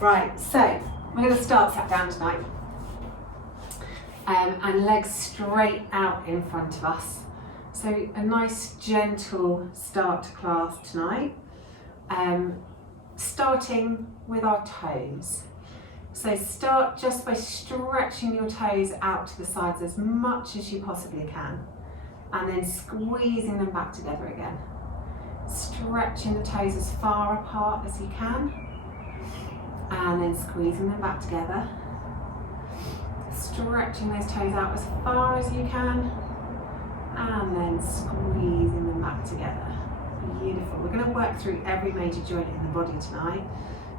Right, so we're going to start sat down tonight. And legs straight out in front of us. So a nice gentle start to class tonight. Starting with our toes. So start just by stretching your toes out to the sides as much as you possibly can. And then squeezing them back together again. Stretching the toes as far apart as you can. And then squeezing them back together. Stretching those toes out as far as you can. And then squeezing them back together. Beautiful. We're going to work through every major joint in the body tonight.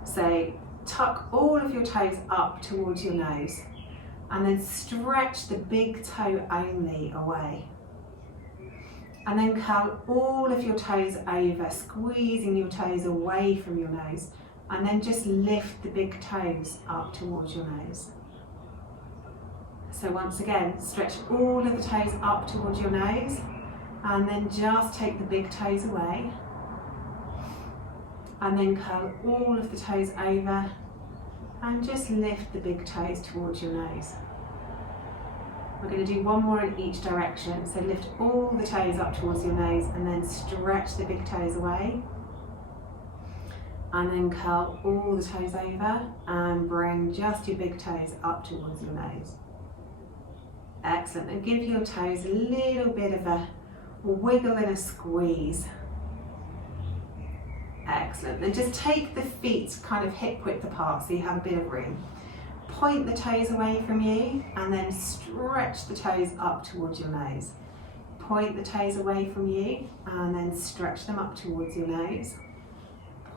So tuck all of your toes up towards your nose. And then stretch the big toe only away. And then curl all of your toes over, squeezing your toes away from your nose. And then just lift the big toes up towards your nose. So once again, stretch all of the toes up towards your nose. And then just take the big toes away. And then curl all of the toes over. And just lift the big toes towards your nose. We're going to do one more in each direction. So lift all the toes up towards your nose and then stretch the big toes away. And then curl all the toes over and bring just your big toes up towards your nose. Excellent. And give your toes a little bit of a wiggle and a squeeze. Excellent. Then just take the feet kind of hip width apart so you have a bit of room. Point the toes away from you and then stretch the toes up towards your nose. Point the toes away from you and then stretch them up towards your nose.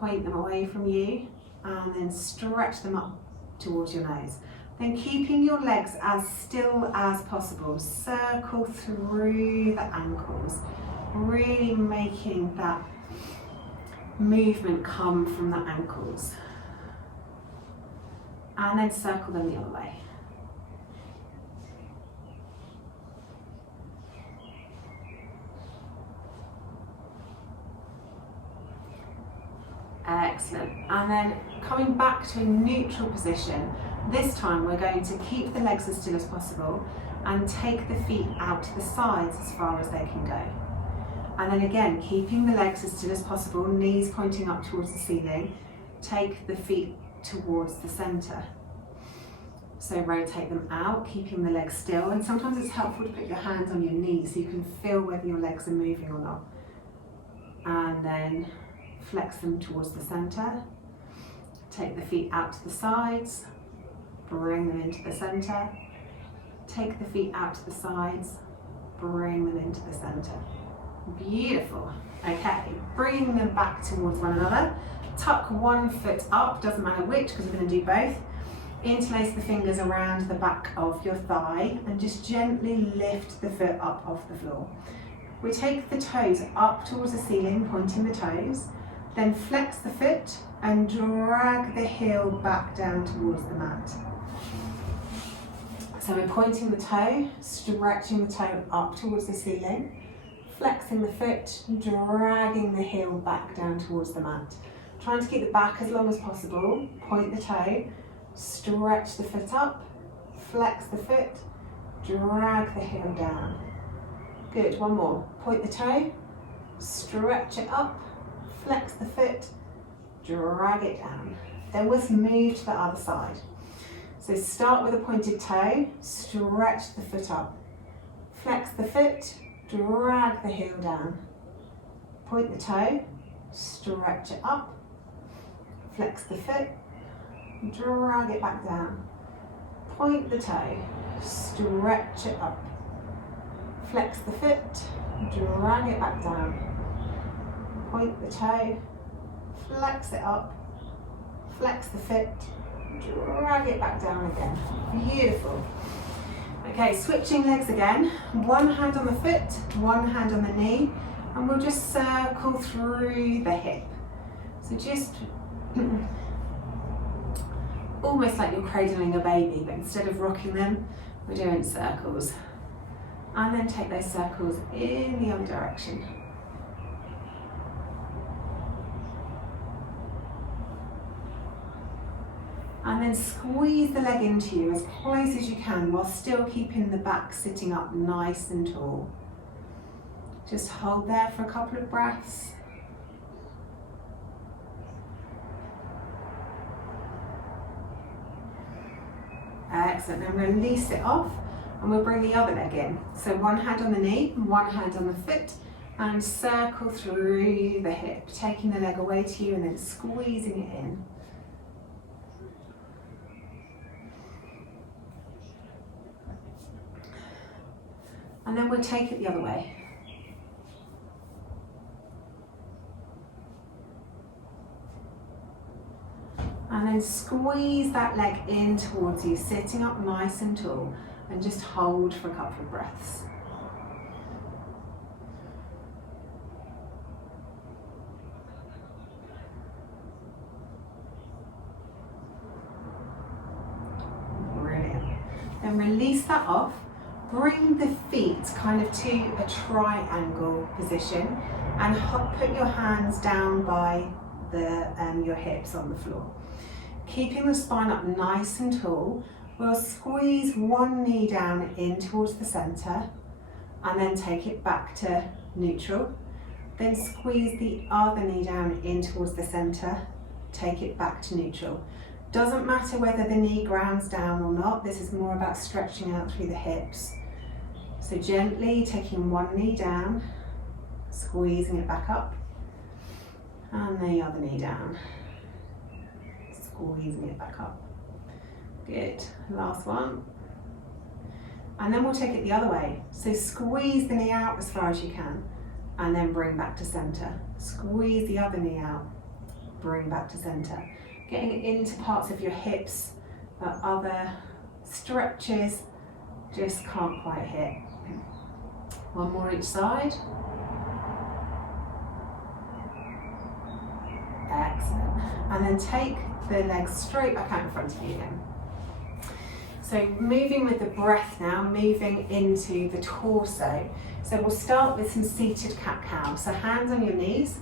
Point them away from you and then stretch them up towards your nose. Then keeping your legs as still as possible, circle through the ankles, really making that movement come from the ankles. And then circle them the other way. Excellent. And then coming back to a neutral position, this time we're going to keep the legs as still as possible and take the feet out to the sides as far as they can go. And then again, keeping the legs as still as possible, knees pointing up towards the ceiling, take the feet towards the center. So rotate them out, keeping the legs still, and sometimes it's helpful to put your hands on your knees so you can feel whether your legs are moving or not. And then flex them towards the center, take the feet out to the sides, bring them into the center, take the feet out to the sides, bring them into the center. Beautiful. Okay, bringing them back towards one another. Tuck one foot up, doesn't matter which because we're going to do both. Interlace the fingers around the back of your thigh and just gently lift the foot up off the floor. We take the toes up towards the ceiling, pointing the toes, then flex the foot and drag the heel back down towards the mat. So we're pointing the toe, stretching the toe up towards the ceiling, flexing the foot, dragging the heel back down towards the mat. Trying to keep the back as long as possible, point the toe, stretch the foot up, flex the foot, drag the heel down. Good, one more. Point the toe, stretch it up, flex the foot, drag it down. Then we'll move to the other side. So start with a pointed toe, stretch the foot up, flex the foot, drag the heel down. Point the toe, stretch it up, flex the foot, drag it back down. Point the toe, stretch it up, flex the foot, drag it back down. Point the toe, flex it up, flex the foot, drag it back down again. Beautiful. Okay, switching legs again. One hand on the foot, one hand on the knee, and we'll just circle through the hip. So just almost like you're cradling a baby, but instead of rocking them, we're doing circles. And then take those circles in the other direction. And then squeeze the leg into you as close as you can while still keeping the back sitting up nice and tall. Just hold there for a couple of breaths. Excellent, then release it off and we'll bring the other leg in. So one hand on the knee, one hand on the foot, and circle through the hip, taking the leg away to you and then squeezing it in. And then we'll take it the other way. And then squeeze that leg in towards you, sitting up nice and tall, and just hold for a couple of breaths. Brilliant. Then release that off. Bring the feet kind of to a triangle position and put your hands down by your hips on the floor. Keeping the spine up nice and tall, we'll squeeze one knee down in towards the centre and then take it back to neutral. Then squeeze the other knee down in towards the centre, take it back to neutral. Doesn't matter whether the knee grounds down or not, this is more about stretching out through the hips. So gently taking one knee down, squeezing it back up, and the other knee down, squeezing it back up. Good, last one. And then we'll take it the other way. So squeeze the knee out as far as you can, and then bring back to center. Squeeze the other knee out, bring back to center. Getting into parts of your hips that other stretches just can't quite hit. One more each side. Excellent. And then take the legs straight back out in front of you again. So moving with the breath now, moving into the torso. So we'll start with some seated cat-cow. So hands on your knees.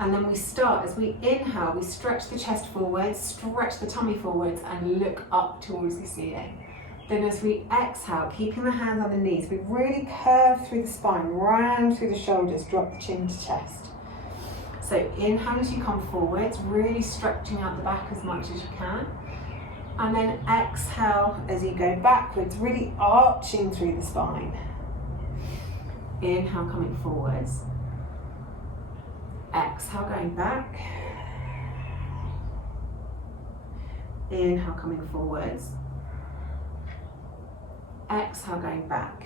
And then we start, as we inhale, we stretch the chest forwards, stretch the tummy forwards and look up towards the ceiling. Then as we exhale, keeping the hands on the knees, we really curve through the spine, round through the shoulders, drop the chin to chest. So inhale as you come forwards, really stretching out the back as much as you can. And then exhale as you go backwards, really arching through the spine. Inhale coming forwards. Exhale going back. Inhale coming forwards. Exhale going back.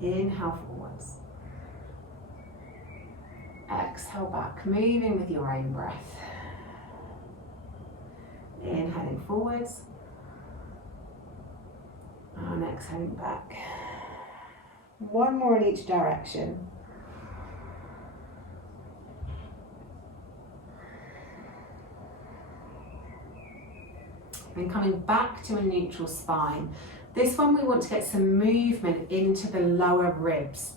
Inhale forwards. Exhale back, moving with your own breath. Inhaling forwards. And exhaling back. One more in each direction. Then coming back to a neutral spine. This one we want to get some movement into the lower ribs.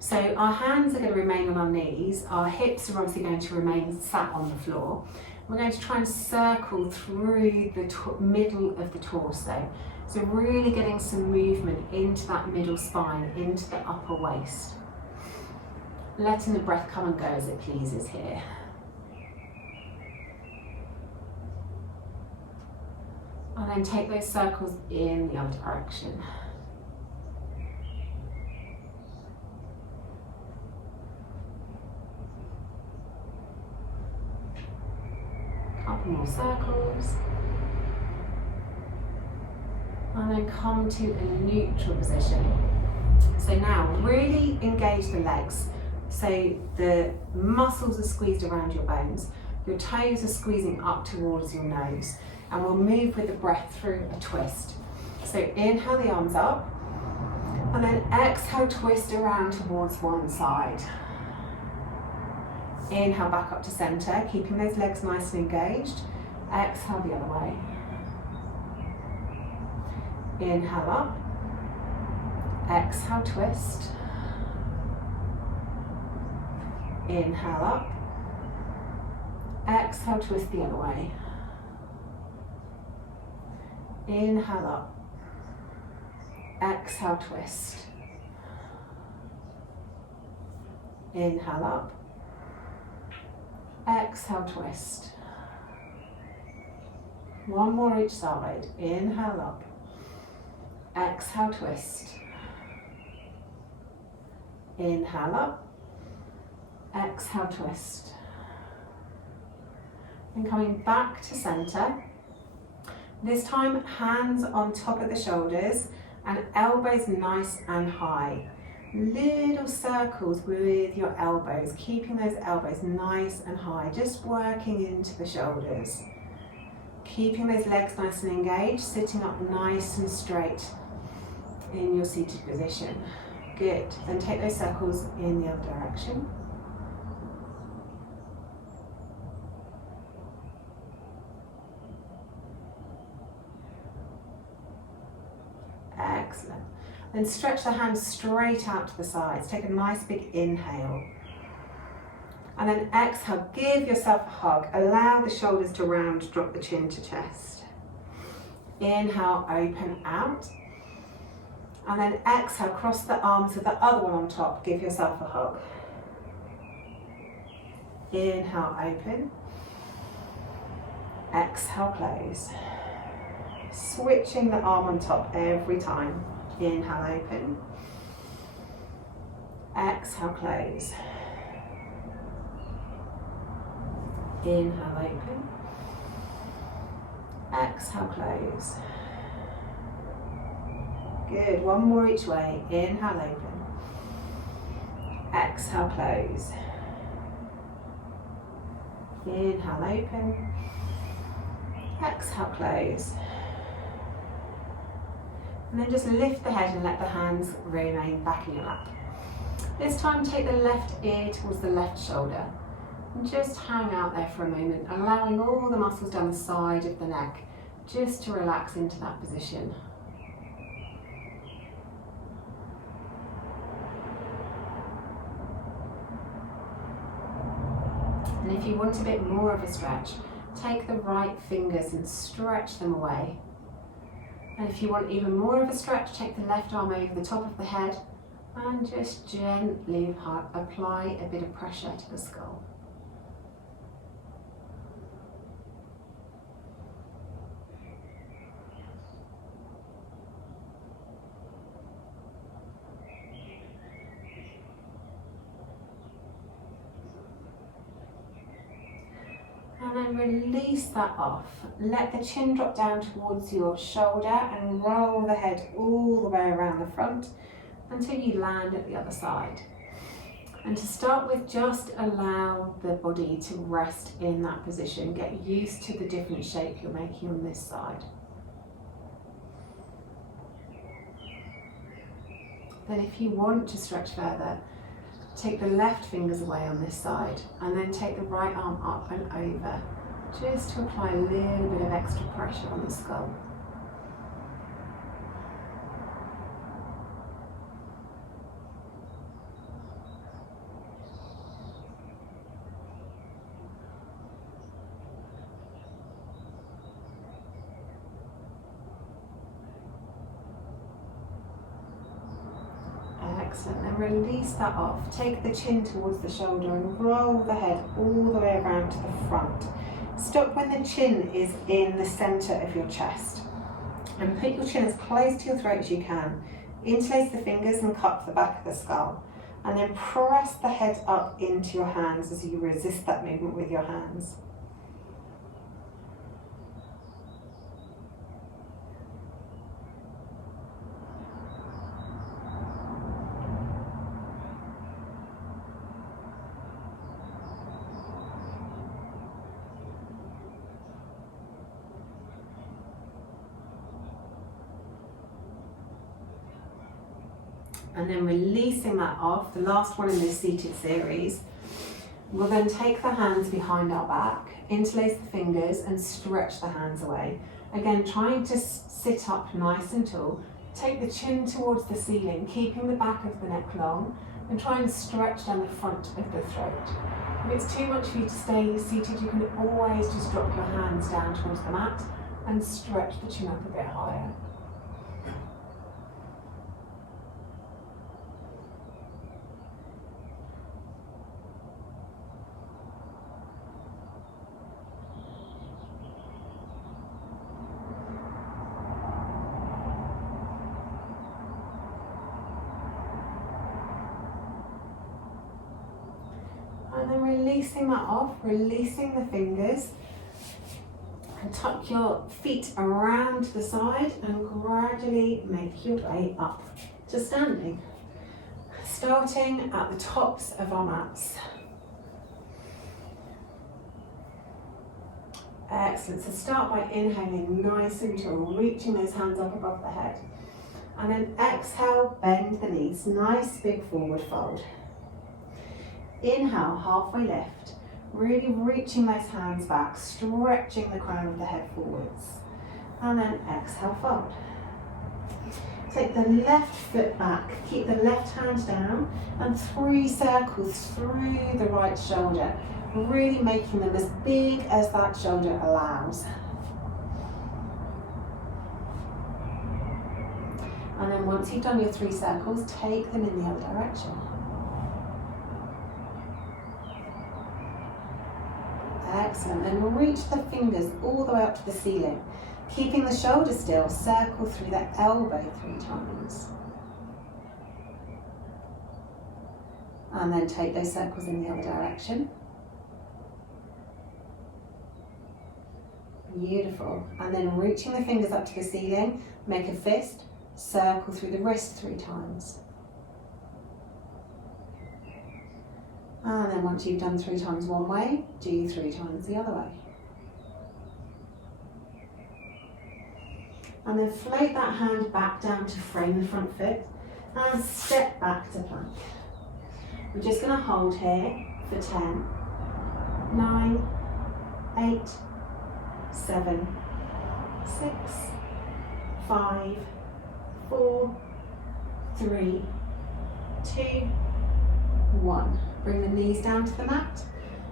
So our hands are going to remain on our knees, our hips are obviously going to remain sat on the floor. We're going to try and circle through the middle of the torso. So really getting some movement into that middle spine, into the upper waist. Letting the breath come and go as it pleases here. And then take those circles in the other direction. Couple more circles. And then come to a neutral position. So now really engage the legs. So the muscles are squeezed around your bones. Your toes are squeezing up towards your nose. And we'll move with the breath through a twist. So inhale the arms up, and then exhale, twist around towards one side. Inhale back up to center, keeping those legs nice and engaged. Exhale the other way. Inhale up, exhale, twist. Inhale up, Exhale, twist the other way. Inhale up. Exhale, twist. Inhale up. Exhale, twist. One more each side. Inhale up. Exhale, twist. Inhale up. Exhale, twist. And coming back to center. This time, hands on top of the shoulders and elbows nice and high. Little circles with your elbows, keeping those elbows nice and high, just working into the shoulders. Keeping those legs nice and engaged, sitting up nice and straight in your seated position. Good. Then take those circles in the other direction. Excellent. Then stretch the hands straight out to the sides. Take a nice big inhale. And then exhale, give yourself a hug. Allow the shoulders to round, drop the chin to chest. Inhale, open out. And then exhale, cross the arms with the other one on top. Give yourself a hug. Inhale, open. Exhale, close. Switching the arm on top every time. Inhale, open. Exhale, close. Inhale, open. Exhale, close. Good. One more each way. Inhale, open. Exhale, close. Inhale, open. Exhale, close. And then just lift the head and let the hands remain back in your lap. This time take the left ear towards the left shoulder and just hang out there for a moment, allowing all the muscles down the side of the neck just to relax into that position. And if you want a bit more of a stretch, take the right fingers and stretch them away. And if you want even more of a stretch, take the left arm over the top of the head and just gently apply a bit of pressure to the skull. And then release that off. Let the chin drop down towards your shoulder and roll the head all the way around the front until you land at the other side. And to start with, just allow the body to rest in that position. Get used to the different shape you're making on this side. Then if you want to stretch further, take the left fingers away on this side and then take the right arm up and over, just to apply a little bit of extra pressure on the skull. Excellent. Then release that off. Take the chin towards the shoulder and roll the head all the way around to the front. Stop when the chin is in the center of your chest. And put your chin as close to your throat as you can. Interlace the fingers and cup the back of the skull. And then press the head up into your hands as you resist that movement with your hands. And then releasing that off, the last one in this seated series, we'll then take the hands behind our back, interlace the fingers and stretch the hands away. Again, trying to sit up nice and tall. Take the chin towards the ceiling, keeping the back of the neck long, And try and stretch down the front of the throat. If it's too much for you to stay seated, you can always just drop your hands down towards the mat and stretch the chin up a bit higher. And then releasing that off, releasing the fingers, and tuck your feet around the side and gradually make your way up to standing. Starting at the tops of our mats. Excellent, so start by inhaling nice and tall, reaching those hands up above the head. And then exhale, bend the knees, nice big forward fold. Inhale, halfway lift, really reaching those hands back, stretching the crown of the head forwards. And then exhale, fold. Take the left foot back, keep the left hand down, and 3 circles through the right shoulder, really making them as big as that shoulder allows. And then once you've done your 3 circles, take them in the other direction. Excellent, and reach the fingers all the way up to the ceiling. Keeping the shoulder still, circle through the elbow 3 times. And then take those circles in the other direction. Beautiful. And then reaching the fingers up to the ceiling, make a fist, circle through the wrist 3 times. And then once you've done 3 times one way, do 3 times the other way. And then float that hand back down to frame the front foot and step back to plank. We're just going to hold here for 10, 9, 8, 7, 6, 5, 4, 3, 2, 1. Bring the knees down to the mat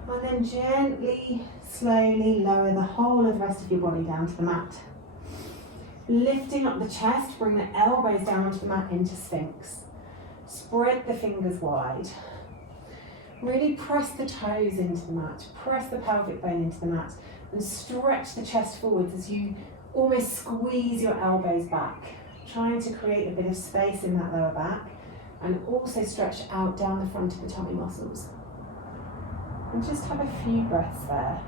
and then gently, slowly lower the whole of the rest of your body down to the mat. Lifting up the chest, bring the elbows down onto the mat into Sphinx. Spread the fingers wide. Really press the toes into the mat, press the pelvic bone into the mat and stretch the chest forwards as you almost squeeze your elbows back, trying to create a bit of space in that lower back. And also stretch out down the front of the tummy muscles. And just have a few breaths there.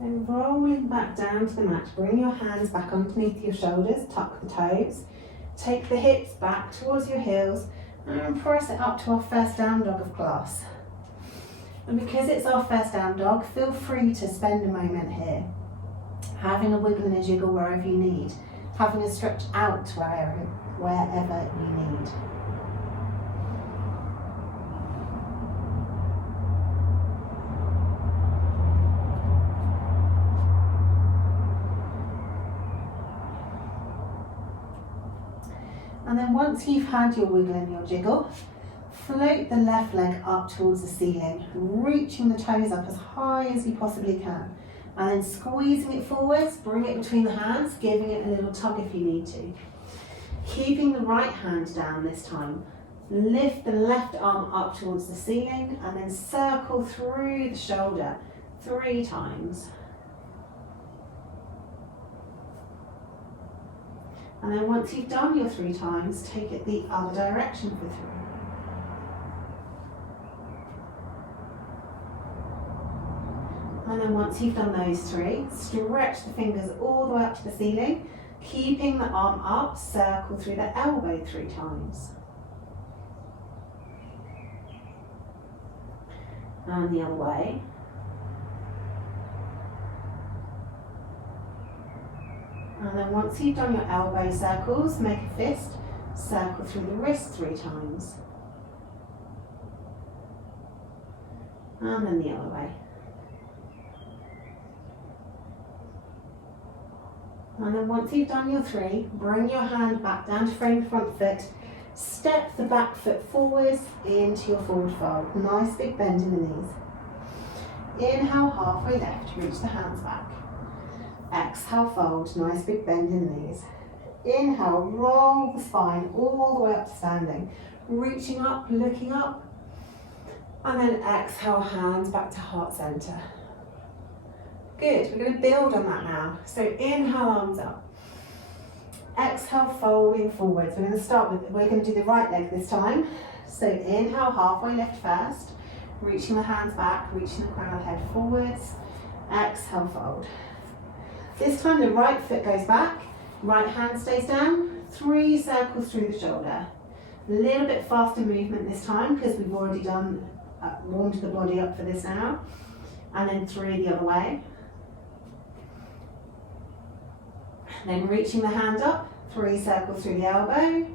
Then rolling back down to the mat, bring your hands back underneath your shoulders, tuck the toes, take the hips back towards your heels and press it up to our first down dog of class. And because it's our first down dog, feel free to spend a moment here, having a wiggle and a jiggle wherever you need, having a stretch out wherever you need. And then once you've had your wiggle and your jiggle, float the left leg up towards the ceiling, reaching the toes up as high as you possibly can. And then squeezing it forwards, bring it between the hands, giving it a little tug if you need to. Keeping the right hand down this time. Lift the left arm up towards the ceiling and then circle through the shoulder 3 times. And then once you've done your 3 times, take it the other direction for 3. And then once you've done those 3, stretch the fingers all the way up to the ceiling, keeping the arm up, circle through the elbow 3 times. And the other way. And then once you've done your elbow circles, make a fist, circle through the wrist 3 times. And then the other way. And then once you've done your 3, bring your hand back down to frame the front foot, step the back foot forwards into your forward fold. Nice big bend in the knees. Inhale, halfway left, reach the hands back. Exhale, fold, nice big bend in the knees. Inhale, roll the spine all the way up to standing. Reaching up, looking up. And then exhale, hands back to heart center. Good, we're going to build on that now. So inhale, arms up. Exhale, folding forwards. We're going to do the right leg this time. So inhale, halfway lift first. Reaching the hands back, reaching the crown of the head forwards. Exhale, fold. This time the right foot goes back, right hand stays down, 3 circles through the shoulder. A little bit faster movement this time because we've already done, warmed the body up for this now. And then 3 the other way. Then reaching the hand up, 3 circles through the elbow.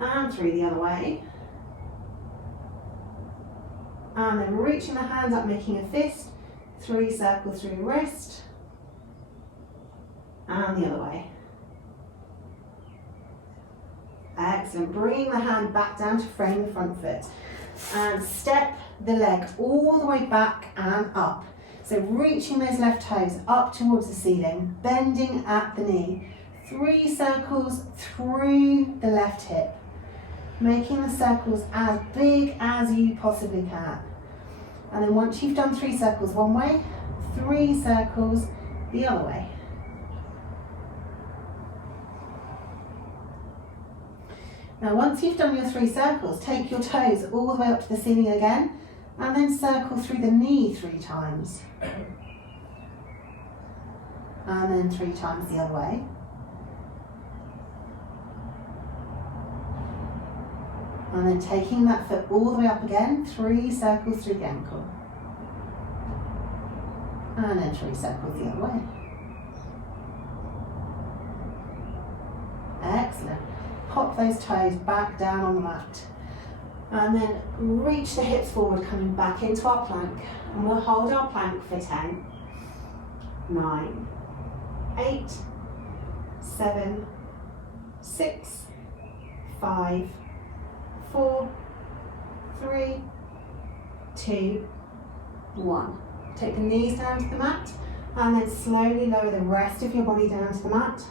And 3 the other way. And then reaching the hand up, making a fist, 3 circles through the wrist, and the other way. Excellent. Bringing the hand back down to frame the front foot. And step the leg all the way back and up. So reaching those left toes up towards the ceiling, bending at the knee. 3 circles through the left hip. Making the circles as big as you possibly can. And then once you've done 3 circles one way, 3 circles the other way. Now once you've done your 3 circles, take your toes all the way up to the ceiling again, and then circle through the knee 3 times. And then 3 times the other way. And then taking that foot all the way up again, 3 circles through the ankle. And then 3 circles the other way. Excellent. Pop those toes back down on the mat. And then reach the hips forward, coming back into our plank. And we'll hold our plank for 10, 9, 8, 7, 6, 5, 4, 3, 2, 1. Take the knees down to the mat and then slowly lower the rest of your body down to the mat.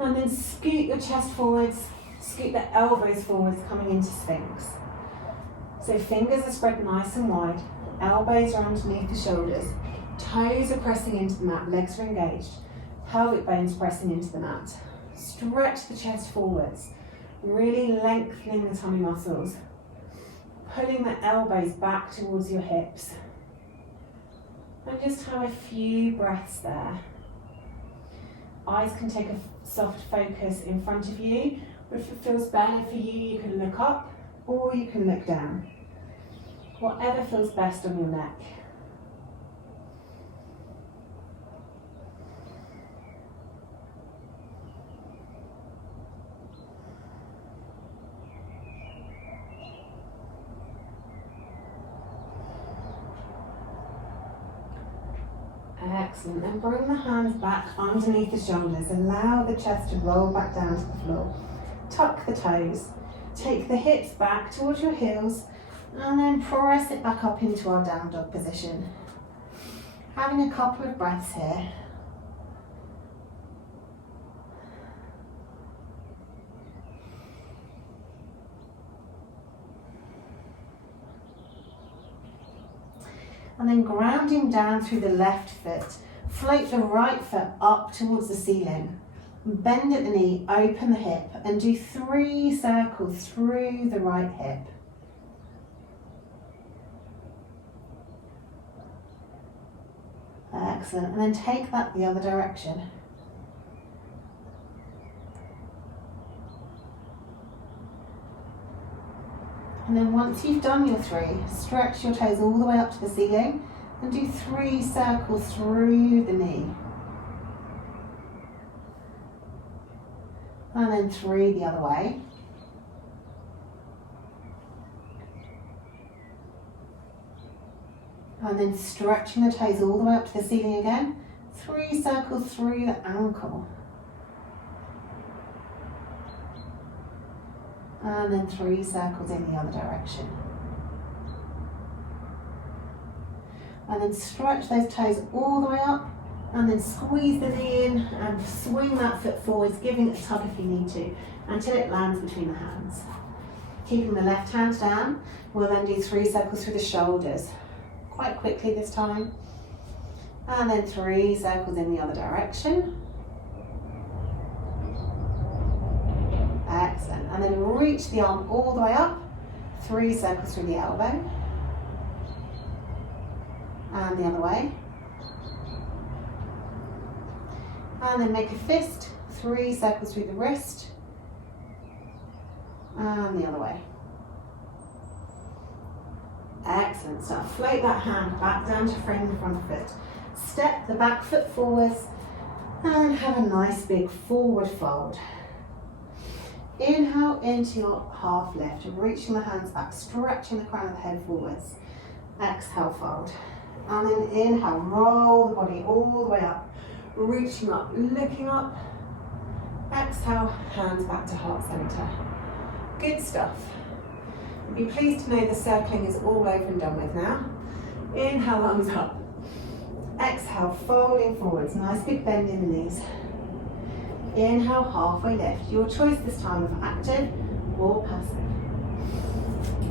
And then scoot your chest forwards, scoot the elbows forwards, coming into Sphinx. So fingers are spread nice and wide, elbows are underneath the shoulders, toes are pressing into the mat, legs are engaged, pelvic bones pressing into the mat. Stretch the chest forwards. Really lengthening the tummy muscles, pulling the elbows back towards your hips. And just have a few breaths there. Eyes can take a soft focus in front of you, but if it feels better for you, you can look up or you can look down. Whatever feels best on your neck. Excellent. And bring the hands back underneath the shoulders. Allow the chest to roll back down to the floor. Tuck the toes. Take the hips back towards your heels and then press it back up into our down dog position. Having a couple of breaths here. And then grounding down through the left foot. Float the right foot up towards the ceiling. Bend at the knee, open the hip, and do 3 circles through the right hip. Excellent. And then take that the other direction. And then once you've done your 3, stretch your toes all the way up to the ceiling and do 3 circles through the knee. And then 3 the other way. And then stretching the toes all the way up to the ceiling again. 3 circles through the ankle. And then 3 circles in the other direction. And then stretch those toes all the way up. And then squeeze the knee in and swing that foot forwards, giving it a tug if you need to, until it lands between the hands. Keeping the left hand down, we'll then do 3 circles through the shoulders. Quite quickly this time. And then 3 circles in the other direction. Excellent. And then reach the arm all the way up. 3 circles through the elbow. And the other way. And then make a fist, 3 circles through the wrist, and the other way. Excellent stuff. Float that hand back down to frame the front foot. Step the back foot forwards and have a nice big forward fold. Inhale into your half lift, reaching the hands back, stretching the crown of the head forwards. Exhale, fold. And then inhale, roll the body all the way up. Reaching up, looking up. Exhale, hands back to heart center. Good stuff. Be pleased to know the circling is all over and done with now. Inhale, arms up. Exhale, folding forwards. Nice big bend in the knees. Inhale, halfway lift. Your choice this time of active or passive.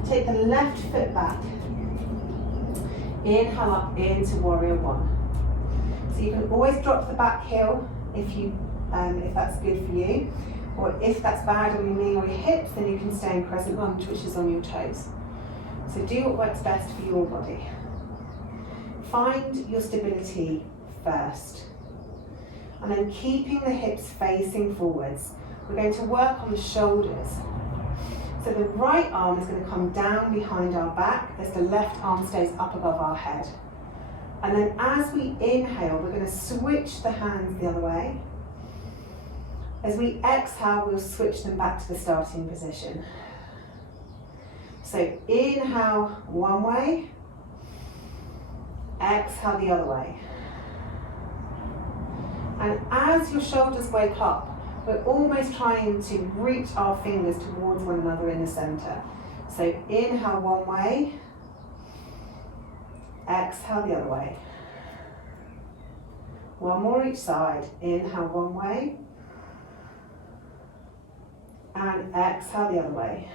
Take the left foot back. Inhale up into warrior one. So you can always drop the back heel if that's good for you, or if that's bad on your knee or your hips, then you can stay in crescent lunge, which is on your toes. So do what works best for your body. Find your stability first, and then keeping the hips facing forwards, we're going to work on the shoulders. So the right arm is going to come down behind our back as the left arm stays up above our head. And then as we inhale, we're going to switch the hands the other way. As we exhale, we'll switch them back to the starting position. So inhale one way, exhale the other way. And as your shoulders wake up, we're almost trying to reach our fingers towards one another in the center. So inhale one way, exhale the other way. One more each side. Inhale one way, and exhale the other way.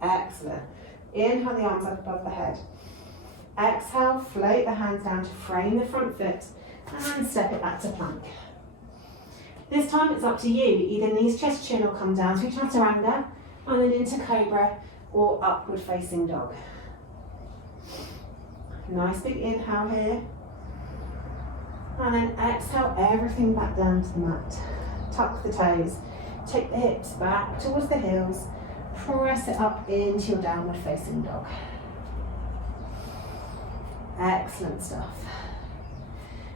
Excellent. Inhale the arms up above the head. Exhale, float the hands down to frame the front foot and step it back to plank. This time it's up to you. Either knees, chest, chin, or come down through chaturanga and then into cobra or upward facing dog. Nice big inhale here. And then exhale everything back down to the mat. Tuck the toes. Take the hips back towards the heels. Press it up into your downward facing dog. Excellent stuff.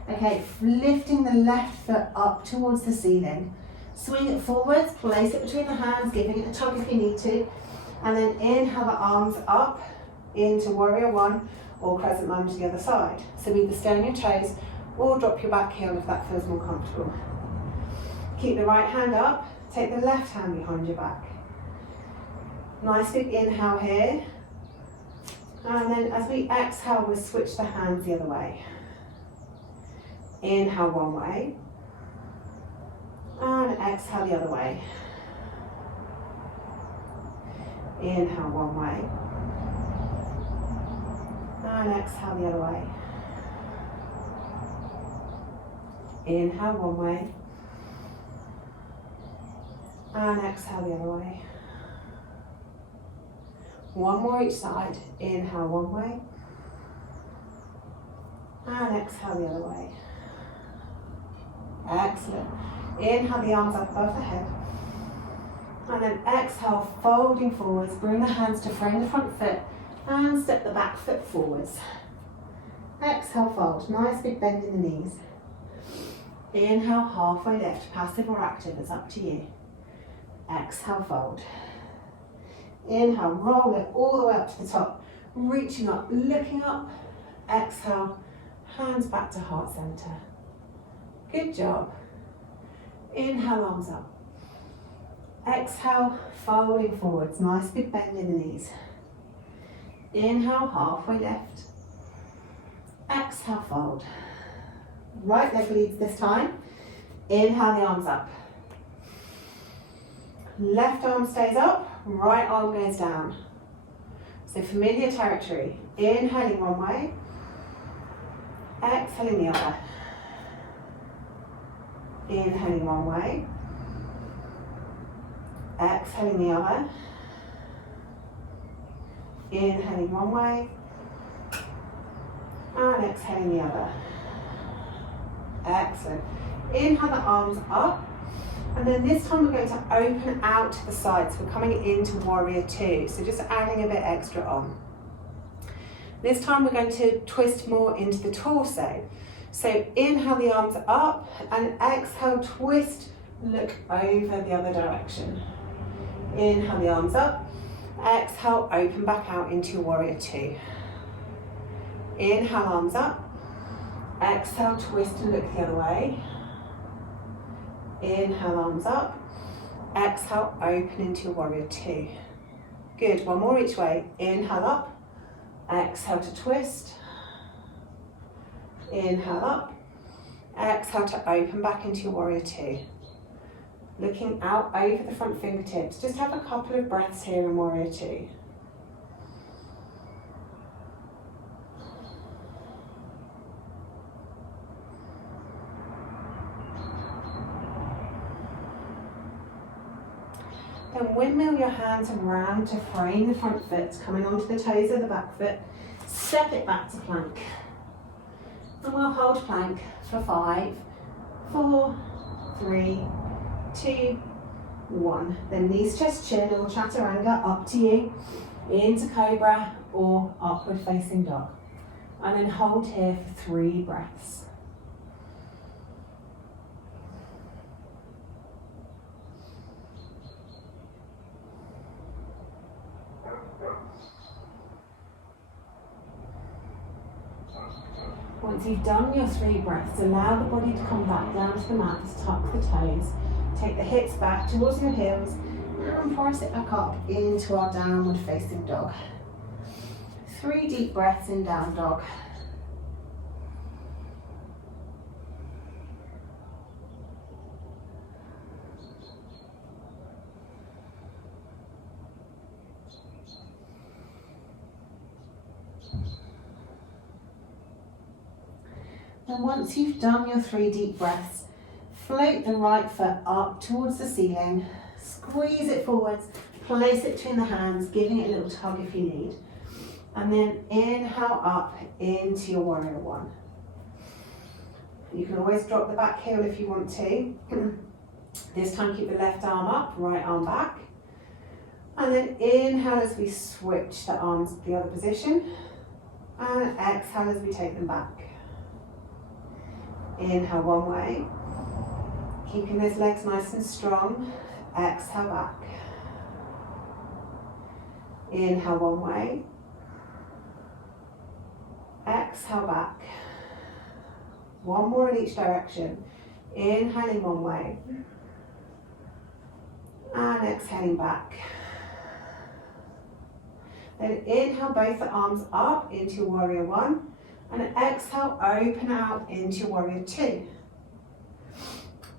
Okay, lifting the left foot up towards the ceiling. Swing it forwards, place it between the hands, giving it a tug if you need to. And then inhale the arms up into warrior one or crescent lunge the other side. So either stay on your toes or drop your back heel if that feels more comfortable. Keep the right hand up, take the left hand behind your back. Nice big inhale here. And then as we exhale, we'll switch the hands the other way. Inhale one way. And exhale the other way. Inhale one way. And exhale the other way. Inhale one way. And exhale the other way. One more each side. Inhale one way. And exhale the other way. Excellent. Inhale the arms up above the head. And then exhale, folding forwards. Bring the hands to frame the front foot and step the back foot forwards. Exhale, fold. Nice big bend in the knees. Inhale, halfway lift, passive or active, it's up to you. Exhale, fold. Inhale, roll it all the way up to the top, reaching up, looking up. Exhale, hands back to heart center. Good job. Inhale, arms up. Exhale, folding forwards, nice big bend in the knees. Inhale, halfway lift. Exhale, fold. Right leg leads this time. Inhale, the arms up. Left arm stays up, right arm goes down. So familiar territory. Inhaling one way, exhaling the other. Inhaling one way, exhaling the other. Inhaling one way, and exhaling the other. Excellent. Inhale the arms up, and then this time we're going to open out to the sides. We're coming into warrior two, so just adding a bit extra on. This time we're going to twist more into the torso. So inhale the arms up, and exhale, twist, look over the other direction. Inhale the arms up, exhale, open back out into your warrior two. Inhale, arms up. Exhale, twist and look the other way. Inhale, arms up. Exhale, open into your warrior two. Good, one more each way. Inhale up. Exhale to twist. Inhale up. Exhale to open back into your warrior two. Looking out over the front fingertips. Just have a couple of breaths here in warrior two. Then windmill your hands around to frame the front foot, coming onto the toes of the back foot. Step it back to plank. And we'll hold plank for 5, 4, 3, 2, 1. Then knees, chest, chin, or chaturanga, up to you. Into cobra or upward facing dog. And then hold here for 3 breaths. Once you've done your 3 breaths, allow the body to come back down to the mat, tuck the toes, take the hips back towards your heels, and press it back up into our downward facing dog. 3 deep breaths in down dog. And once you've done your 3 deep breaths, float the right foot up towards the ceiling, squeeze it forwards, place it between the hands, giving it a little tug if you need. And then inhale up into your warrior one. You can always drop the back heel if you want to. This time keep the left arm up, right arm back. And then inhale as we switch the arms to the other position. And exhale as we take them back. Inhale one way, keeping those legs nice and strong. Exhale back. Inhale one way. Exhale back. One more in each direction. Inhaling one way. And exhaling back. Then inhale both the arms up into warrior one. And exhale, open out into warrior two.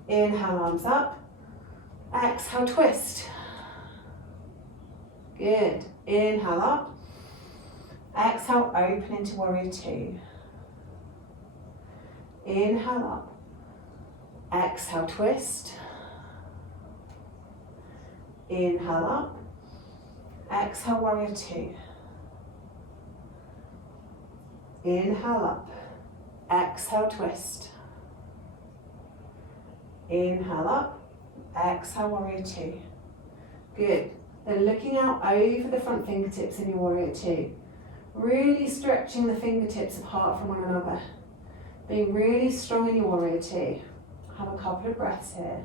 Inhale, arms up. Exhale, twist. Good. Inhale up. Exhale, open into warrior two. Inhale up. Exhale, twist. Inhale up. Exhale, warrior two. Inhale up, exhale, twist. Inhale up, exhale, warrior two. Good. Then looking out over the front fingertips in your warrior two. Really stretching the fingertips apart from one another. Being really strong in your warrior two. Have a couple of breaths here.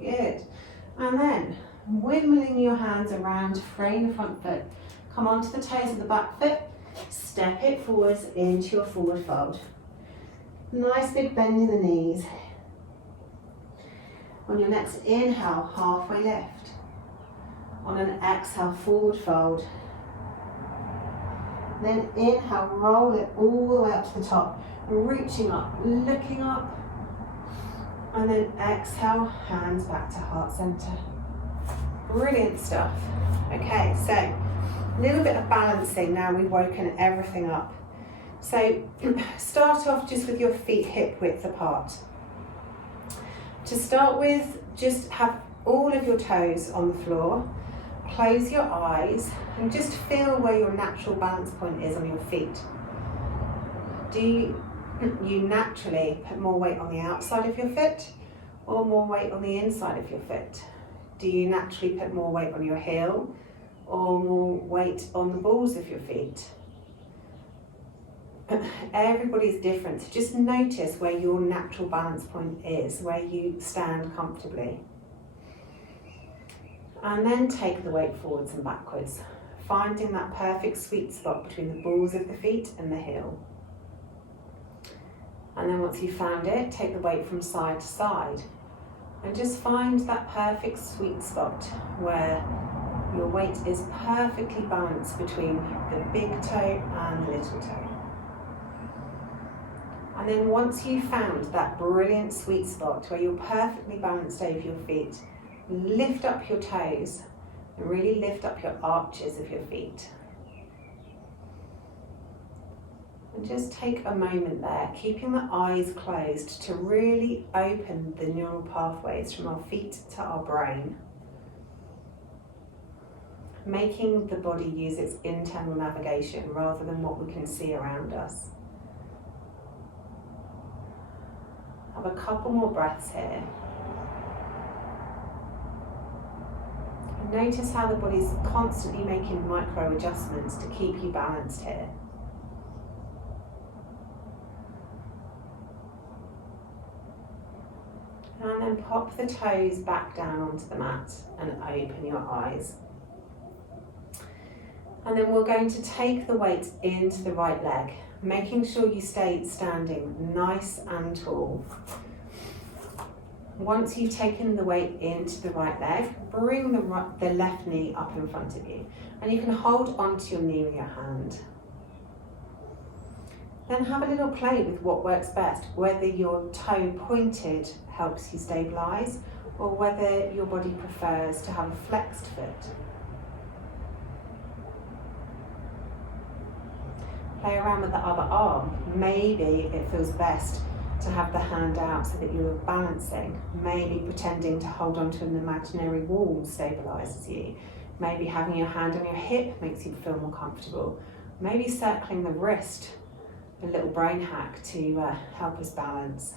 Good. And then wiggling your hands around to frame the front foot. Come onto the toes of the back foot. Step it forwards into your forward fold. Nice big bend in the knees. On your next inhale, halfway lift. On an exhale, forward fold. Then inhale, roll it all the way up to the top. Reaching up, looking up. And then exhale, hands back to heart center. Brilliant stuff. Okay, so a little bit of balancing now we've woken everything up. So start off just with your feet hip width apart. To start with, just have all of your toes on the floor. Close your eyes and just feel where your natural balance point is on your feet. Do you naturally put more weight on the outside of your foot or more weight on the inside of your foot? Do you naturally put more weight on your heel or more weight on the balls of your feet? Everybody's different, so just notice where your natural balance point is, where you stand comfortably. And then take the weight forwards and backwards, finding that perfect sweet spot between the balls of the feet and the heel. And then once you've found it, take the weight from side to side and just find that perfect sweet spot where your weight is perfectly balanced between the big toe and the little toe. And then once you've found that brilliant sweet spot where you're perfectly balanced over your feet, lift up your toes and really lift up your arches of your feet. And just take a moment there, keeping the eyes closed, to really open the neural pathways from our feet to our brain. Making the body use its internal navigation rather than what we can see around us. Have a couple more breaths here. And notice how the body's constantly making micro adjustments to keep you balanced here. And then pop the toes back down onto the mat and open your eyes. And then we're going to take the weight into the right leg, making sure you stay standing nice and tall. Once you've taken the weight into the right leg, bring the left knee up in front of you. And you can hold onto your knee with your hand. Then have a little play with what works best, whether your toe pointed helps you stabilise, or whether your body prefers to have a flexed foot. Play around with the other arm. Maybe it feels best to have the hand out so that you're balancing. Maybe pretending to hold onto an imaginary wall stabilises you. Maybe having your hand on your hip makes you feel more comfortable. Maybe circling the wrist, a little brain hack to help us balance.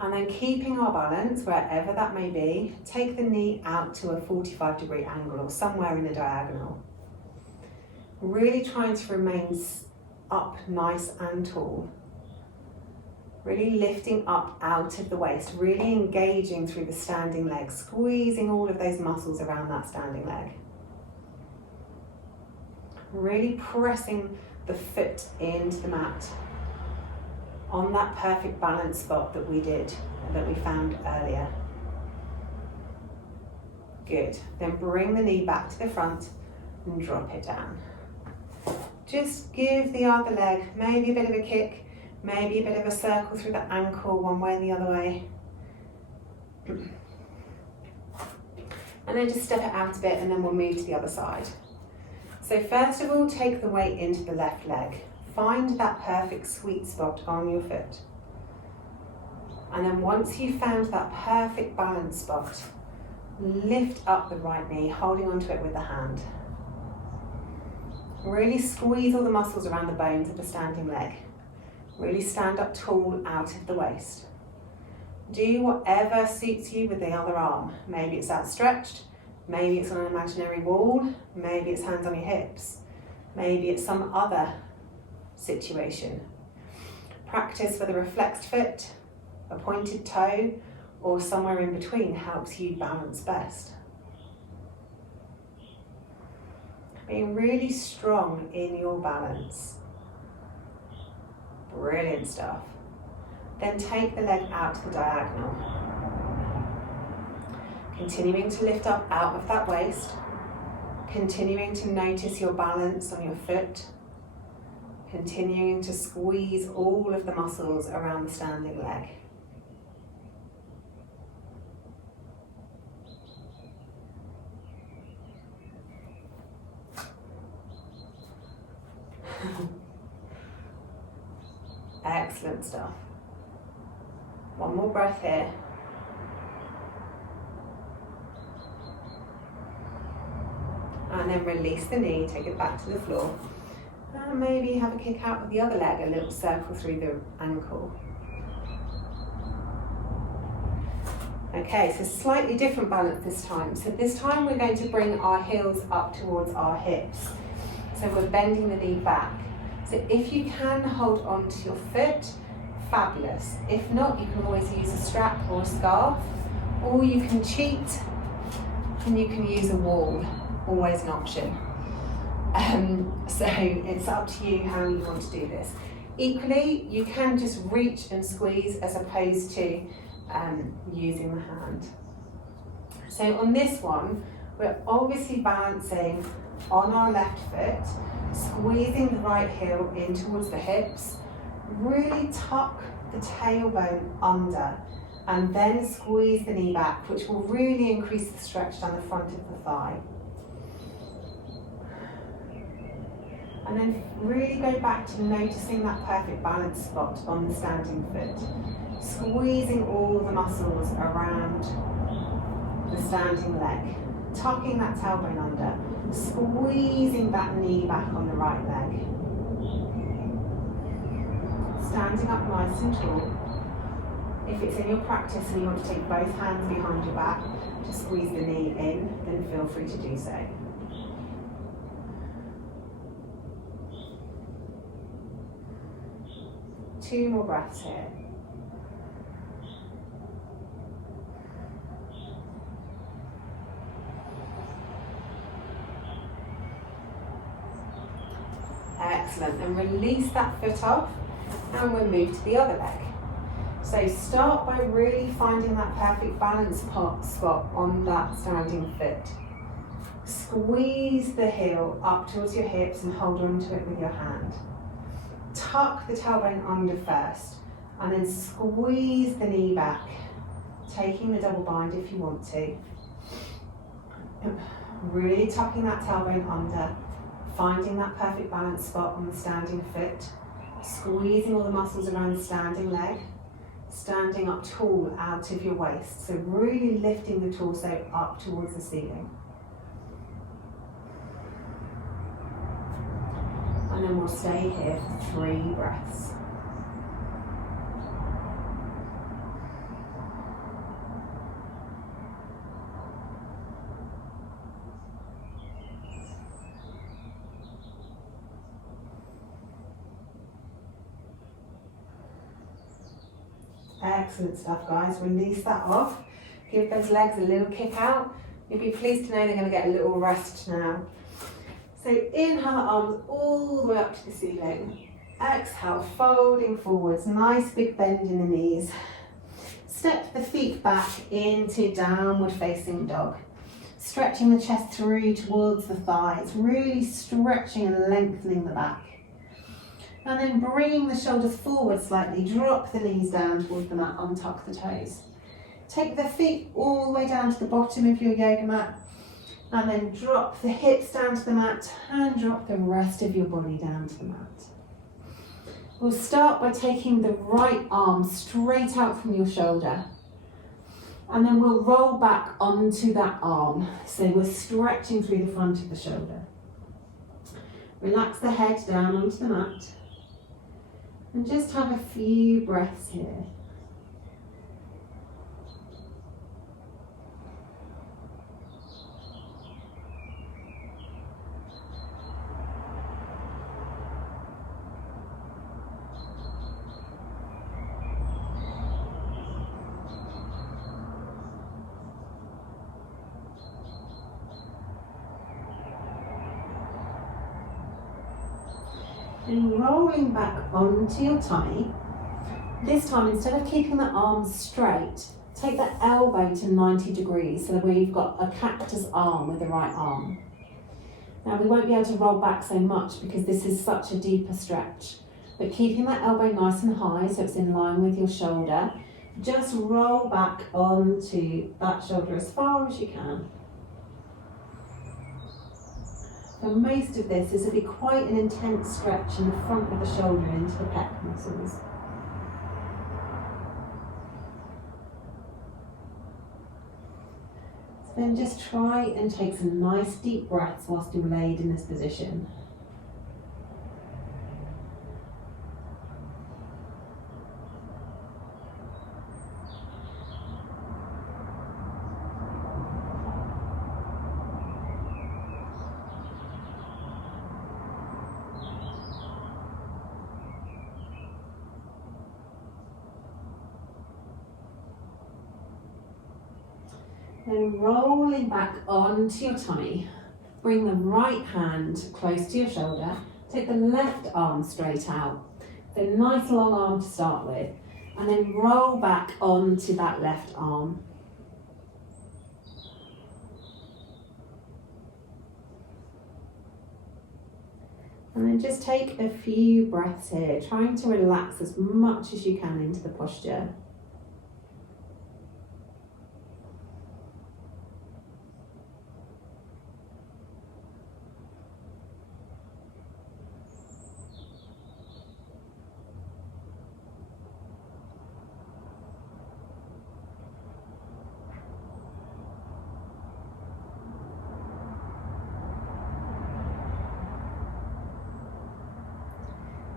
And then keeping our balance, wherever that may be, take the knee out to a 45-degree angle or somewhere in a diagonal. Really trying to remain up nice and tall. Really lifting up out of the waist, really engaging through the standing leg, squeezing all of those muscles around that standing leg. Really pressing the foot into the mat on that perfect balance spot that we found earlier. Good. Then bring the knee back to the front and drop it down. Just give the other leg maybe a bit of a kick, maybe a bit of a circle through the ankle one way and the other way. And then just step it out a bit and then we'll move to the other side. So first of all, take the weight into the left leg. Find that perfect sweet spot on your foot. And then once you've found that perfect balance spot, lift up the right knee, holding onto it with the hand. Really squeeze all the muscles around the bones of the standing leg. Really stand up tall out of the waist. Do whatever suits you with the other arm. Maybe it's outstretched, maybe it's on an imaginary wall, maybe it's hands on your hips, maybe it's some other situation. Practice with a reflexed foot, a pointed toe, or somewhere in between helps you balance best. Being really strong in your balance. Brilliant stuff. Then take the leg out to the diagonal. Continuing to lift up out of that waist. Continuing to notice your balance on your foot. Continuing to squeeze all of the muscles around the standing leg. Excellent stuff. One more breath here. And then release the knee, take it back to the floor. And maybe have a kick out with the other leg, a little circle through the ankle. Okay, so slightly different balance this time. So this time we're going to bring our heels up towards our hips. So we're bending the knee back. So if you can hold on to your foot, fabulous. If not, you can always use a strap or a scarf, or you can cheat and you can use a wall, always an option. So it's up to you how you want to do this. Equally, you can just reach and squeeze as opposed to using the hand. So on this one, we're obviously balancing on our left foot, squeezing the right heel in towards the hips, really tuck the tailbone under and then squeeze the knee back, which will really increase the stretch down the front of the thigh. And then really go back to noticing that perfect balance spot on the standing foot, squeezing all the muscles around the standing leg, tucking that tailbone under, squeezing that knee back on the right leg. Standing up nice and tall. If it's in your practice and you want to take both hands behind your back to squeeze the knee in, then feel free to do so. Two more breaths here. Excellent, and release that foot off and we'll move to the other leg. So start by really finding that perfect balance spot on that standing foot. Squeeze the heel up towards your hips and hold on to it with your hand. Tuck the tailbone under first and then squeeze the knee back, taking the double bind if you want to. Really tucking that tailbone under, finding that perfect balance spot on the standing foot, squeezing all the muscles around the standing leg, standing up tall out of your waist. So really lifting the torso up towards the ceiling. And then we'll stay here for 3 breaths. Excellent stuff, guys. Release that off. Give those legs a little kick out. You'll be pleased to know they're going to get a little rest now. So inhale, arms all the way up to the ceiling. Exhale, folding forwards. Nice big bend in the knees. Step the feet back into downward facing dog. Stretching the chest through towards the thighs. Really stretching and lengthening the back. And then bringing the shoulders forward slightly, drop the knees down towards the mat, untuck the toes. Take the feet all the way down to the bottom of your yoga mat, and then drop the hips down to the mat, and drop the rest of your body down to the mat. We'll start by taking the right arm straight out from your shoulder, and then we'll roll back onto that arm. So we're stretching through the front of the shoulder. Relax the head down onto the mat. And just have a few breaths here. And rolling back onto your tummy. This time, instead of keeping the arms straight, take the elbow to 90 degrees, so that where you've got a cactus arm with the right arm. Now we won't be able to roll back so much because this is such a deeper stretch, but keeping that elbow nice and high so it's in line with your shoulder, just roll back onto that shoulder as far as you can. For most of this will be quite an intense stretch in the front of the shoulder and into the pec muscles. So then just try and take some nice deep breaths whilst you're laid in this position. Then rolling back onto your tummy, bring the right hand close to your shoulder, take the left arm straight out, so nice long arm to start with, and then roll back onto that left arm. And then just take a few breaths here, trying to relax as much as you can into the posture.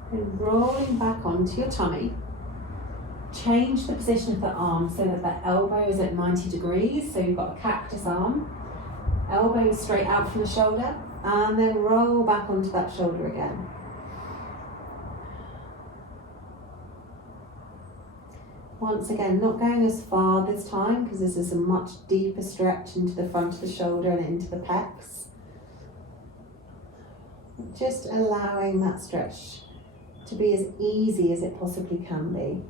And rolling back onto your tummy, change the position of the arm so that the elbow is at 90 degrees, so you've got a cactus arm, elbow straight out from the shoulder, and then roll back onto that shoulder again. Once again, not going as far this time because this is a much deeper stretch into the front of the shoulder and into the pecs. Just allowing that stretch to be as easy as it possibly can be.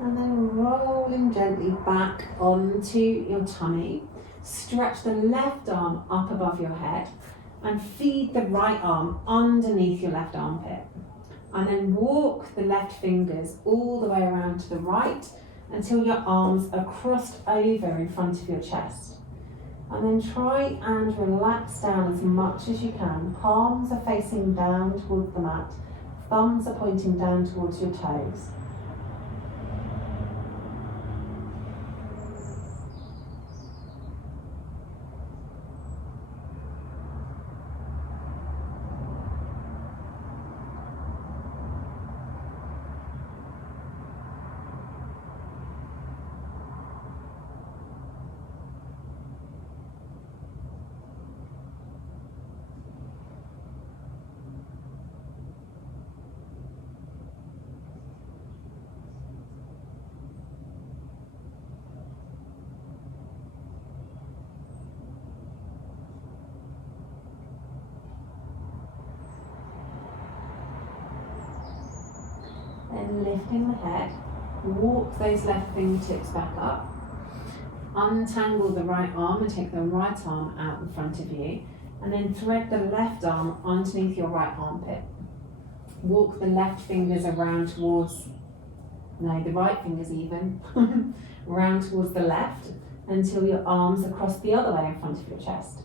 And then rolling gently back onto your tummy. Stretch the left arm up above your head and feed the right arm underneath your left armpit. And then walk the left fingers all the way around to the right until your arms are crossed over in front of your chest. And then try and relax down as much as you can. Palms are facing down towards the mat. Thumbs are pointing down towards your toes. Then lifting the head, walk those left fingertips back up, untangle the right arm and take the right arm out in front of you, and then thread the left arm underneath your right armpit. Walk the left fingers around towards, no, the right fingers even, around towards the left until your arms are crossed the other way in front of your chest.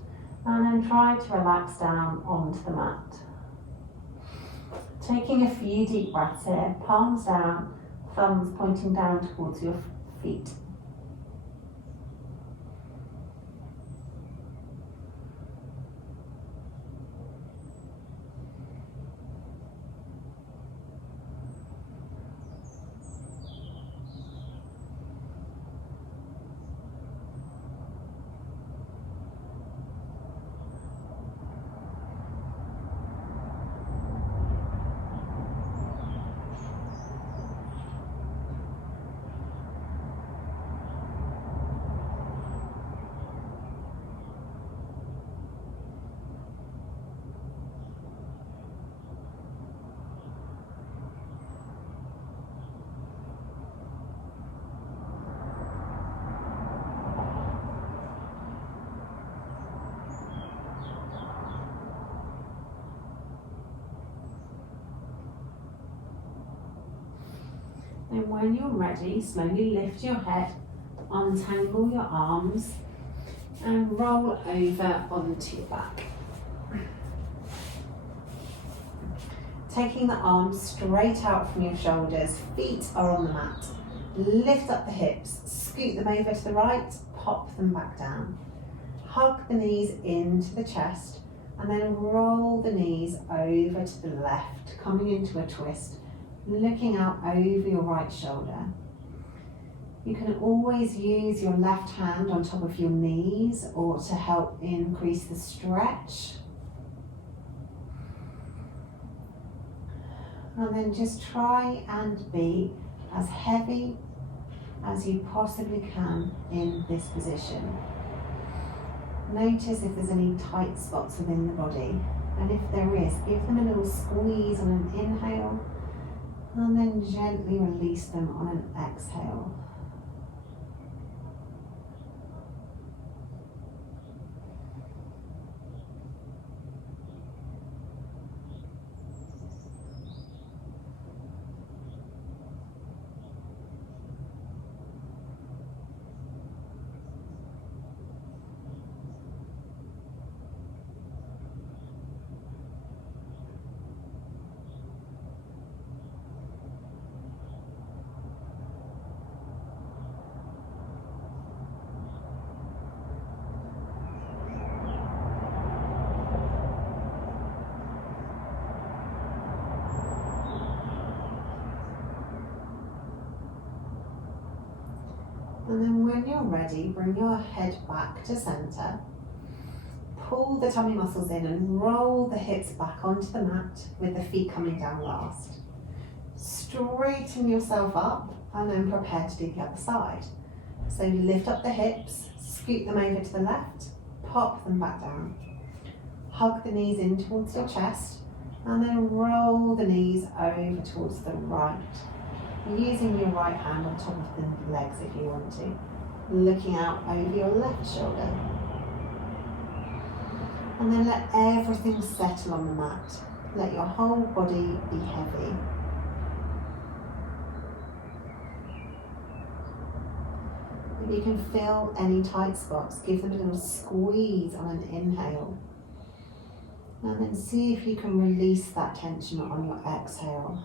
And then try to relax down onto the mat. Taking a few deep breaths here, palms down, thumbs pointing down towards your feet. And when you're ready, slowly lift your head, untangle your arms and roll over onto your back. Taking the arms straight out from your shoulders, feet are on the mat. Lift up the hips, scoot them over to the right, pop them back down. Hug the knees into the chest and then roll the knees over to the left, coming into a twist, looking out over your right shoulder. You can always use your left hand on top of your knees or to help increase the stretch. And then just try and be as heavy as you possibly can in this position. Notice if there's any tight spots within the body, and if there is, give them a little squeeze on an inhale and then gently release them on an exhale. And then when you're ready, bring your head back to center. Pull the tummy muscles in and roll the hips back onto the mat with the feet coming down last. Straighten yourself up and then prepare to do the other side. So you lift up the hips, scoot them over to the left, pop them back down. Hug the knees in towards your chest and then roll the knees over towards the right. Using your right hand on top of the legs if you want to. Looking out over your left shoulder. And then let everything settle on the mat. Let your whole body be heavy. If you can feel any tight spots, give them a little squeeze on an inhale. And then see if you can release that tension on your exhale.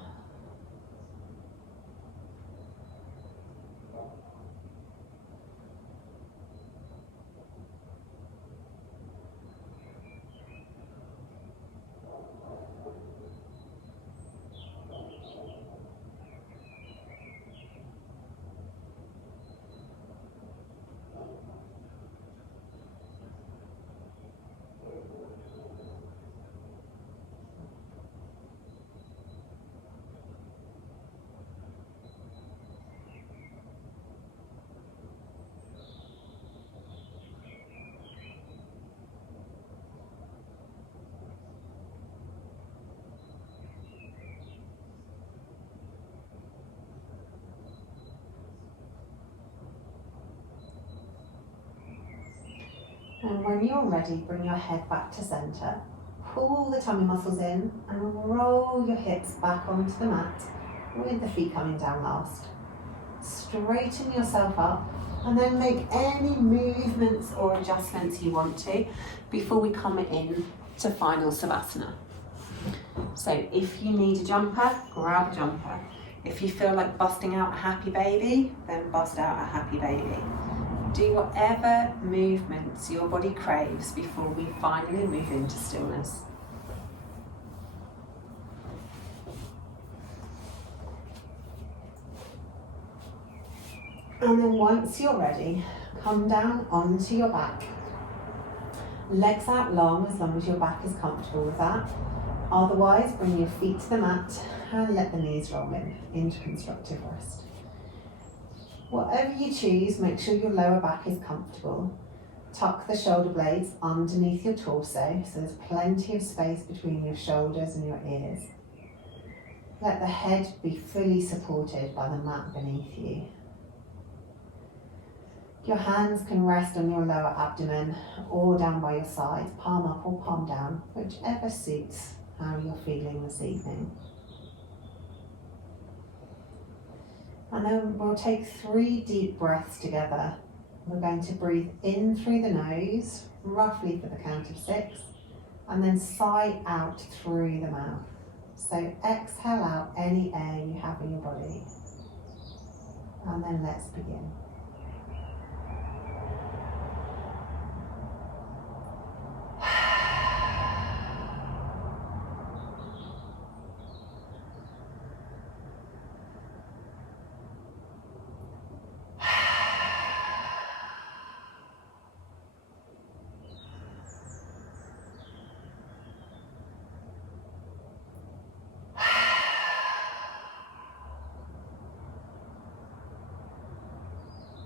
And when you're ready, bring your head back to center. Pull the tummy muscles in and roll your hips back onto the mat with the feet coming down last. Straighten yourself up and then make any movements or adjustments you want to before we come in to final Savasana. So if you need a jumper, grab a jumper. If you feel like busting out a happy baby, then bust out a happy baby. Do whatever movements your body craves before we finally move into stillness. And then once you're ready, come down onto your back. Legs out long as your back is comfortable with that. Otherwise, bring your feet to the mat and let the knees roll in into constructive rest. Whatever you choose, make sure your lower back is comfortable. Tuck the shoulder blades underneath your torso so there's plenty of space between your shoulders and your ears. Let the head be fully supported by the mat beneath you. Your hands can rest on your lower abdomen or down by your sides, palm up or palm down, whichever suits how you're feeling this evening. And then we'll take 3 deep breaths together. We're going to breathe in through the nose, roughly for the count of 6, and then sigh out through the mouth. So exhale out any air you have in your body. And then let's begin.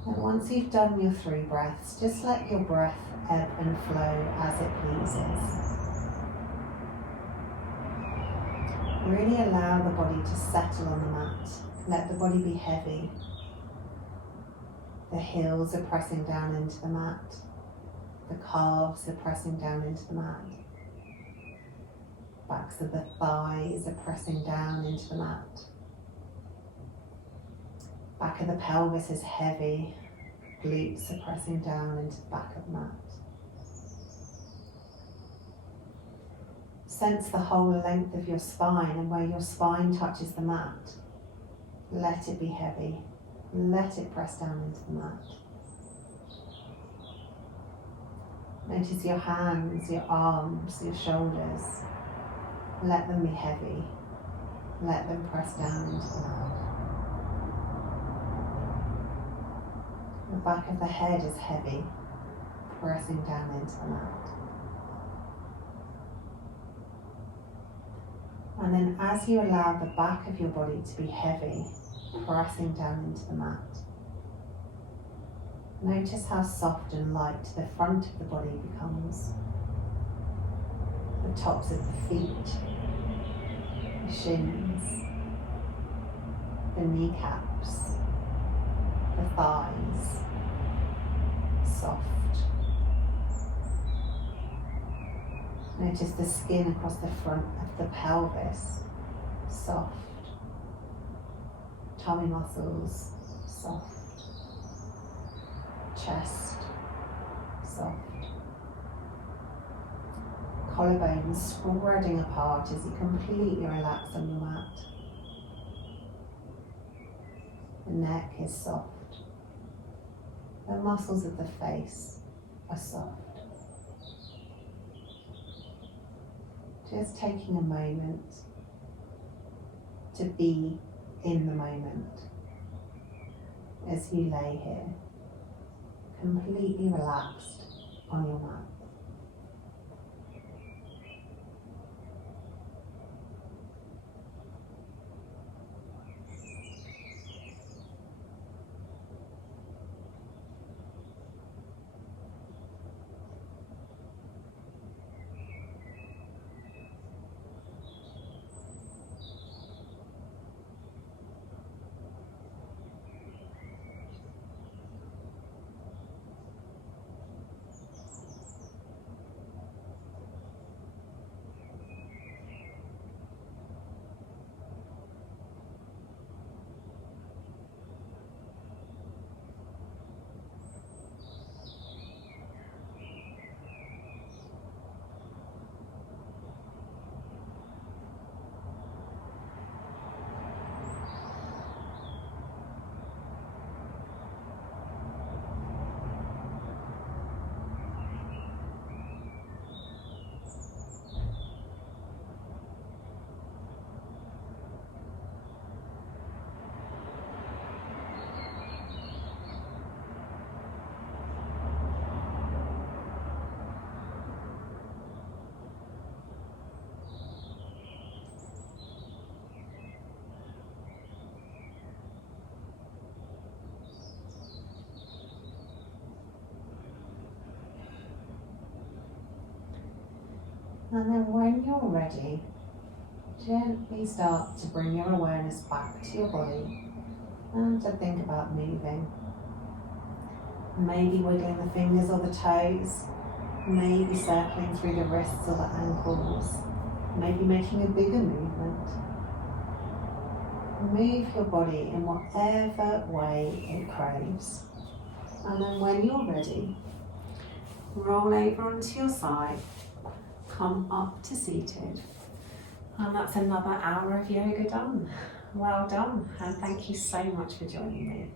And once you've done your 3 breaths, just let your breath ebb and flow as it pleases. Really allow the body to settle on the mat. Let the body be heavy. The heels are pressing down into the mat. The calves are pressing down into the mat. Backs of the thighs are pressing down into the mat. Back of the pelvis is heavy. Glutes are pressing down into the back of the mat. Sense the whole length of your spine, and where your spine touches the mat, let it be heavy. Let it press down into the mat. Notice your hands, your arms, your shoulders. Let them be heavy. Let them press down into the mat. The back of the head is heavy, pressing down into the mat. And then as you allow the back of your body to be heavy, pressing down into the mat, notice how soft and light the front of the body becomes. The tops of the feet, the shins, the kneecaps, the thighs, soft. Notice the skin across the front of the pelvis, soft. Tummy muscles, soft. Chest, soft. Collarbones spreading apart as you completely relax on your mat. The neck is soft. The muscles of the face are soft. Just taking a moment to be in the moment as you lay here, completely relaxed on your mat. And then when you're ready, gently start to bring your awareness back to your body and to think about moving. Maybe wiggling the fingers or the toes, maybe circling through the wrists or the ankles, maybe making a bigger movement. Move your body in whatever way it craves. And then when you're ready, roll over onto your side, come up to seated. And that's another hour of yoga done. Well done, and thank you so much for joining me.